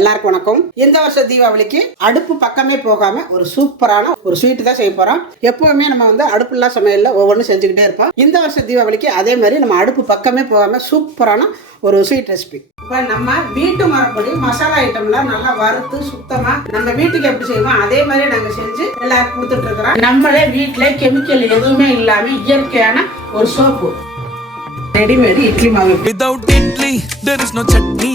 எல்லாருக்கும் வணக்கம். இந்த வருஷம் தீபாவளிக்கு அடுப்பு பக்கமே போகாம ஒரு சூப்பரான ஒரு ஸ்வீட் தான் செய்ய போறோம். எப்பவுமே நம்ம வந்து அடுப்புல்லா சமையல்ல ஒவ்வொன்றும் செஞ்சுக்கிட்டே இருப்போம். இந்த வருஷம் தீபாவளிக்கு அதே மாதிரி நம்ம அடுப்பு பக்கமே போகாம சூப்பரான ஒரு ஸ்வீட் ரெசிபி இப்போ நம்ம வீட்டு மரப்படி மசாலா ஐட்டம்லாம் நல்லா வறுத்து சுத்தமா நம்ம வீட்டுக்கு எப்படி செய்வோம் அதே மாதிரி நாங்க செஞ்சு எல்லாருக்கும் கொடுத்துட்டு இருக்கிறோம். நம்மளே வீட்டுல கெமிக்கல் எதுவுமே இல்லாம இயற்கையான ஒரு சோப்பு ரெடிமேட் இட்லி மாவு. Without idli there is no chutney.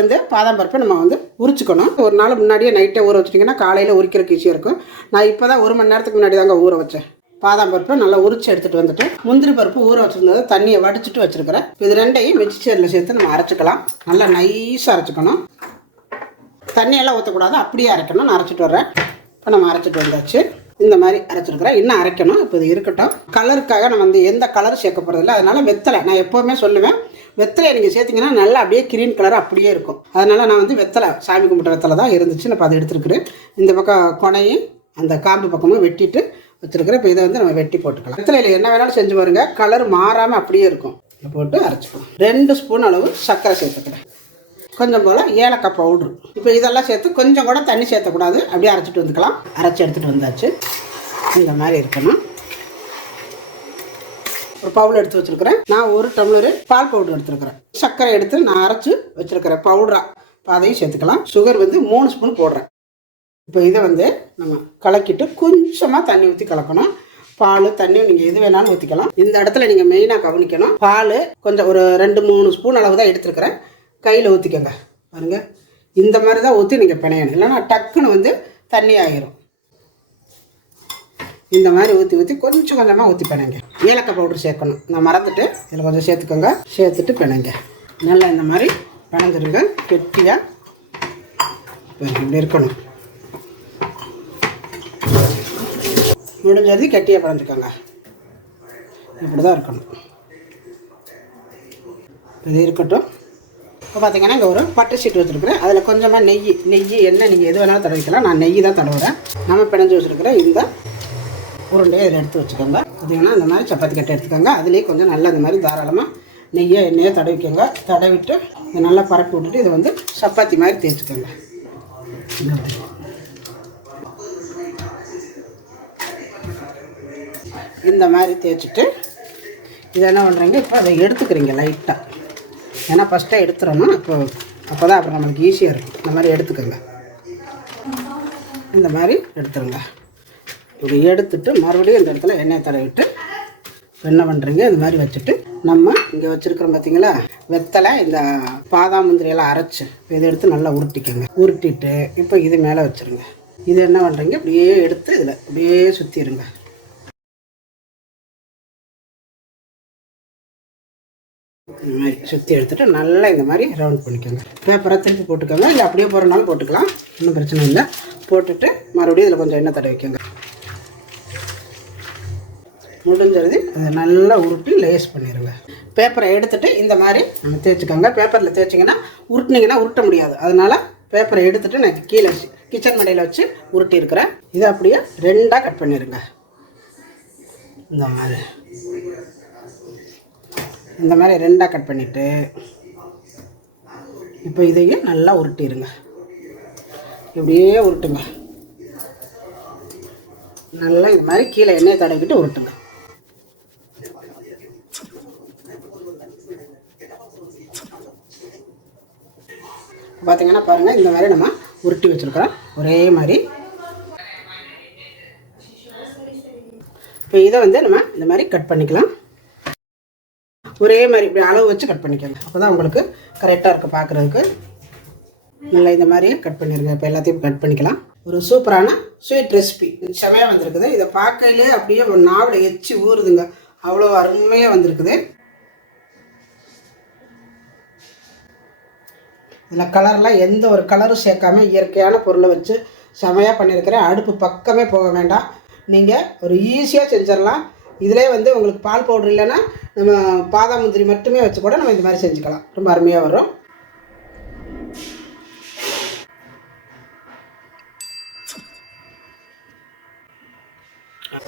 வந்து பாதாம் பருப்பை நம்ம வந்து உரிச்சுக்கணும். ஒரு நாள் முன்னாடியே நைட்டே ஊற வச்சிட்டிங்கன்னா காலையில் உரிக்கிறதுக்கு ஈஸியாக இருக்கும். நான் இப்போ தான் ஒரு மணி நேரத்துக்கு முன்னாடி தாங்க ஊற வச்சேன். பாதாம் பருப்பை நல்லா உரிச்சு எடுத்துகிட்டு வந்துட்டு முந்திரி பருப்பு ஊற வச்சிருந்தது தண்ணியை வடிச்சிட்டு வச்சிருக்கிறேன். இது ரெண்டையும் மிக்சரில் சேர்த்து நம்ம அரைச்சிக்கலாம். நல்லா நைஸாக அரைச்சிக்கணும். தண்ணியெல்லாம் ஊற்றக்கூடாது அப்படியே அரைக்கணும். நான் அரைச்சிட்டு வர்றேன். இப்போ நம்ம அரைச்சிட்டு வந்தாச்சு. இந்த மாதிரி அரைச்சிருக்கிறேன். இன்னும் அரைக்கணும். இப்போ இது இருக்கட்டும். கலருக்காக நம்ம வந்து எந்த கலர் சேர்க்க போகிறதில்ல அதனால் வெத்தலை. நான் எப்போவுமே சொல்லுவேன் வெத்தலை நீங்கள் சேர்த்திங்கன்னா நல்லா அப்படியே கிரீன் கலர் அப்படியே இருக்கும். அதனால் நான் வந்து வெத்தலை சாமி கும்பிட்ட வெத்தலை தான் இருந்துச்சு. நான் இப்போ அதை எடுத்துருக்குறேன். இந்த பக்கம் கொனையும் அந்த காம்பு பக்கமும் வெட்டிட்டு வச்சிருக்கிறேன். இப்போ இதை வந்து நம்ம வெட்டி போட்டுக்கலாம். வெத்தலையில் என்ன வேணாலும் செஞ்சு பாருங்க. கலர் மாறாமல் அப்படியே இருக்கும். இதை போட்டு அரைச்சிக்கலாம். ரெண்டு ஸ்பூன் அளவு சர்க்கரை சேர்த்துக்கிறேன். கொஞ்சம் போல் ஏலக்காய் பவுட்ரு இப்போ இதெல்லாம் சேர்த்து கொஞ்சம் கூட தண்ணி சேர்த்தக்கூடாது. அப்படியே அரைச்சிட்டு வந்துக்கலாம். அரைச்சி எடுத்துகிட்டு வந்தாச்சு. இந்த மாதிரி இருக்கணும். ஒரு பவுல் எடுத்து வச்சுருக்கிறேன். நான் ஒரு டம்ளரு பால் பவுடர் எடுத்துருக்கிறேன். சர்க்கரை எடுத்து நான் அரைச்சி வச்சுருக்கிறேன் பவுடரா. பாதையும் அதையும் சேர்த்துக்கலாம். சுகர் வந்து மூணு ஸ்பூன் போடுறேன். இப்போ இதை வந்து நம்ம கலக்கிட்டு கொஞ்சமாக தண்ணி ஊற்றி கலக்கணும். பால் தண்ணி நீங்கள் எது வேணாலும் ஊற்றிக்கலாம் இந்த இடத்துல நீங்கள் மெயினாக கவனிக்கணும். பால் கொஞ்சம் ஒரு ரெண்டு மூணு ஸ்பூன் அளவு தான் எடுத்துருக்கிறேன். கையில் ஊற்றிக்கோங்க பாருங்கள் இந்த மாதிரி தான் ஊற்றி நீங்கள் பிணையணும். இல்லைன்னா டக்குன்னு வந்து தண்ணி ஆகிரும் இந்த மாதிரி ஊற்றி ஊற்றி கொஞ்சம் கொஞ்சமாக ஊற்றி பிணைங்க. ஏலக்காய் பவுடர் சேர்க்கணும். நான் மறந்துட்டு இதில் கொஞ்சம் சேர்த்துக்கோங்க. சேர்த்துட்டு பிணைங்க. நல்லா இந்த மாதிரி பிணைஞ்சிருங்க. கெட்டியாக இப்படி இருக்கணும். முடிஞ்சது கெட்டியாக பிணைஞ்சிக்கோங்க. இப்படி தான் இருக்கணும். இது இருக்கட்டும். இப்போ பார்த்தீங்கன்னா இங்கே ஒரு பட்டு சீட்டு வச்சுருக்குறேன். அதில் கொஞ்சமாக நெய் நெய் எண்ணெய் நீங்கள் எது வேணாலும் தடவிக்கலாம். நான் நெய் தான் தடவுறேன். நம்ம பிணைஞ்சு வச்சுருக்கிறேன் இந்த உருண்டையை இதில் எடுத்து வச்சுக்கோங்க. பார்த்தீங்கன்னா இந்த மாதிரி சப்பாத்தி கட்டை எடுத்துக்கோங்க. அதுலேயே கொஞ்சம் நல்லா இந்த மாதிரி தாராளமாக நெய்யை எண்ணெயை தடவிக்கோங்க. தடவிட்டு இதை நல்லா பரப்பி விட்டுட்டு இதை வந்து சப்பாத்தி மாதிரி தேய்ச்சிக்கோங்க. இந்த மாதிரி தேய்ச்சிட்டு இதை என்ன பண்ணுறீங்க இப்போ அதை எடுத்துக்கிறீங்க லைட்டாக ஏன்னா ஃபஸ்ட்டாக எடுத்துடணும் அப்போ அப்போ தான் அப்புறம் நம்மளுக்கு ஈஸியாக இருக்கும். இந்த மாதிரி எடுத்துக்கோங்க. இந்த மாதிரி எடுத்துருங்க. இதை எடுத்துட்டு மறுபடியும் இந்த இடத்துல எண்ணெய் தடவிட்டு என்ன பண்ணுறீங்க இந்த மாதிரி வச்சுட்டு நம்ம இங்கே வச்சுருக்கிறோம் பார்த்தீங்களா வெத்தலை இந்த பாதாம் முந்திரி எல்லாம் அரைச்சி இதை எடுத்து நல்லா உருட்டிக்கோங்க. உருட்டிட்டு இப்போ இது மேலே வச்சுருங்க. இது என்ன பண்ணுறீங்க அப்படியே எடுத்து இதில் அப்படியே சுற்றிடுங்க இந்த மாதிரி சுற்றி எடுத்துட்டு நல்லா இந்த மாதிரி ரவுண்ட் பண்ணிக்கோங்க. பேப்பரை திருப்பி போட்டுக்கோங்க. இல்லை அப்படியே போகிறனாலும் போட்டுக்கலாம். ஒன்றும் பிரச்சனை இல்லை. போட்டுட்டு மறுபடியும் இதில் கொஞ்சம் எண்ணெய் தடவிக்கோங்க. அதை நல்லா உருட்டி லேஸ் பண்ணிடுங்க பேப்பரை எடுத்துகிட்டு இந்த மாதிரி நம்ம தேய்ச்சிக்கோங்க. பேப்பரில் தேய்ச்சிங்கன்னா உருட்டினீங்கன்னா உருட்ட முடியாது. அதனால் பேப்பரை எடுத்துகிட்டு நான் கீழே கிச்சன் மடையில் வச்சு உருட்டி இருக்கிறேன் இதை அப்படியே ரெண்டாக கட் பண்ணிடுங்க இந்த மாதிரி. இந்த மாதிரி ரெண்டாக கட் பண்ணிவிட்டு இப்போ இதையும் நல்லா உருட்டிடுங்க இப்படியே உருட்டுங்க. நல்லா இது மாதிரி கீழே எண்ணெய் தடவிக்கிட்டு உருட்டுங்க. பார்த்தீங்கன்னா பாருங்கள் இந்த மாதிரி நம்ம உருட்டி வச்சுருக்கிறோம். ஒரே மாதிரி. இப்போ இதை வந்து நம்ம இந்த மாதிரி கட் பண்ணிக்கலாம். ஒரே மாதிரி இப்படி அளவு வச்சு கட் பண்ணிக்கோங்க. அப்போ தான் உங்களுக்கு கரெக்டாக இருக்குது பார்க்குறதுக்கு நல்லா இந்த மாதிரி கட் பண்ணிடுங்க இப்போ எல்லாத்தையும் கட் பண்ணிக்கலாம். ஒரு சூப்பரான ஸ்வீட் ரெசிபி செமையாக வந்திருக்குது. இதை பார்க்கையிலே அப்படியே ஒரு நாவில் எச்சி ஊறுதுங்க. அவ்வளோ அருமையாக வந்திருக்குது. இதில் கலர்லாம் எந்த ஒரு கலரும் சேர்க்காம இயற்கையான பொருளை வச்சு செமையாக பண்ணியிருக்கிறேன். அடுப்பு பக்கமே போக வேண்டாம். நீங்கள் ஒரு ஈஸியாக செஞ்சிடலாம். இதிலே வந்து உங்களுக்கு பால் பவுடர் இல்லைன்னா நம்ம பாதாம் முந்திரி மட்டுமே வச்சு கூட நம்ம இந்த மாதிரி செஞ்சுக்கலாம். ரொம்ப அருமையாக வரும்.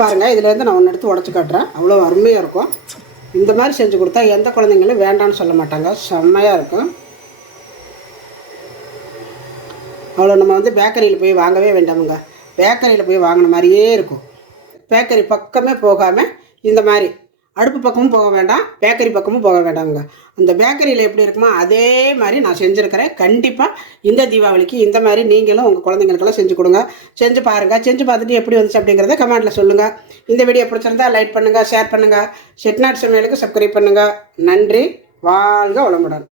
பாருங்கள் இதுலேருந்து நான் ஒன்று எடுத்து உடச்சி காட்டுறேன். அவ்வளோ அருமையாக இருக்கும். இந்த மாதிரி செஞ்சு கொடுத்தா எந்த குழந்தைங்களும் வேண்டாம்னு சொல்ல மாட்டாங்க. செம்மையாக இருக்கும். அவ்வளோ நம்ம வந்து பேக்கரியில் போய் வாங்கவே வேண்டாமுங்க. பேக்கரியில் போய் வாங்கின மாதிரியே இருக்கும். பேக்கரி பக்கமே போகாமல் இந்த மாதிரி அடுப்பு பக்கமும் போக வேண்டாம் பேக்கரி பக்கமும் போக வேண்டாமுங்க. அந்த பேக்கரியில் எப்படி இருக்குமோ அதே மாதிரி நான் செஞ்சுருக்கிறேன். கண்டிப்பாக இந்த தீபாவளிக்கு இந்த மாதிரி நீங்களும் உங்கள் குழந்தைங்களுக்கெல்லாம் செஞ்சு கொடுங்க. செஞ்சு பாருங்கள் செஞ்சு பார்த்துட்டு எப்படி வந்துச்சு அப்படிங்கிறத கமெண்ட்டில் சொல்லுங்கள் இந்த வீடியோ பிடிச்சிருந்தா லைக் பண்ணுங்கள் ஷேர் பண்ணுங்கள் செட்நாட் சமையலுக்கு சப்ஸ்கிரைப் பண்ணுங்கள் நன்றி. வாழ்க வளமுடன்.